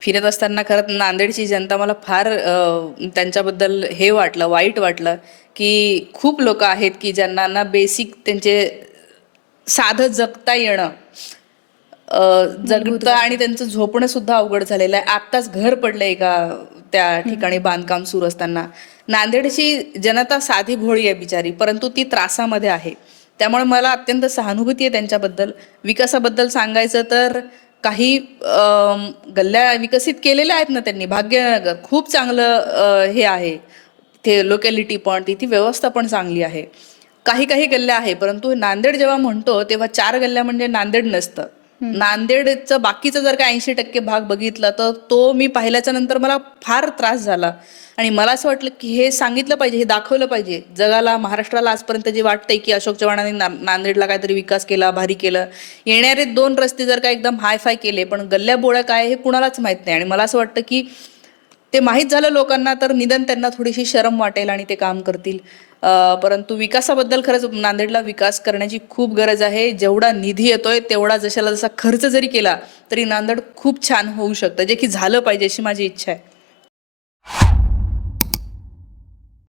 फिरत असताना खरं नांदेडची जनता मला फार त्यांच्याबद्दल हे वाटलं, वाईट वाटलं, की खूप लोक आहेत की ज्यांना ना बेसिक त्यांचे साधं जगता येणं, मूलभूत जगता आणि गरजा. त्यांचं झोपणं सुद्धा अवघड झालेलं आहे. आत्ताच घर पडलंय एका त्या हं, ठिकाणी हं. बांधकाम सुरू असताना. नांदेडची जनता साधी भोळी आहे बिचारी, परंतु ती त्रासामध्ये आहे. त्यामुळे मला अत्यंत सहानुभूती आहे त्यांच्याबद्दल. विकासाबद्दल सांगायचं तर काही गल्ल्या विकसित केलेल्या आहेत ना त्यांनी, भाग्य खूप चांगलं हे आहे. ते लोकॅलिटी पण तिथे व्यवस्था पण चांगली आहे. काही काही गल्ल्या आहे, परंतु नांदेड जेव्हा म्हणतो तेव्हा 4 गल्ल्या म्हणजे नांदेड नसतं. हं. नांदेडचं बाकीचं जर का 80% भाग बघितला तर तो मी पाहिल्याच्या नंतर मला फार त्रास झाला. आणि मला असं वाटलं की हे सांगितलं पाहिजे, हे दाखवलं पाहिजे जगाला, महाराष्ट्राला. आजपर्यंत जे वाटतंय की अशोक चव्हाणांनी नांदेडला काहीतरी विकास केला, भारी केलं, येणारे 2 रस्ते जर का एकदम हाय फाय केले, पण गल्ल्या बोळ्या काय हे कुणालाच माहित नाही. आणि मला असं वाटतं की ते माहीत झालं लोकांना तर निदान त्यांना थोडीशी शरम वाटेल आणि ते काम करतील. परंतु विकासाबद्दल खरंच नांदेडला विकास करण्याची खूप गरज आहे. जेवढा निधी येतोय तेवढा जशाला जसा खर्च जरी केला तरी नांदेड खूप छान होऊ शकतं, जे की झालं पाहिजे अशी माझी इच्छा आहे.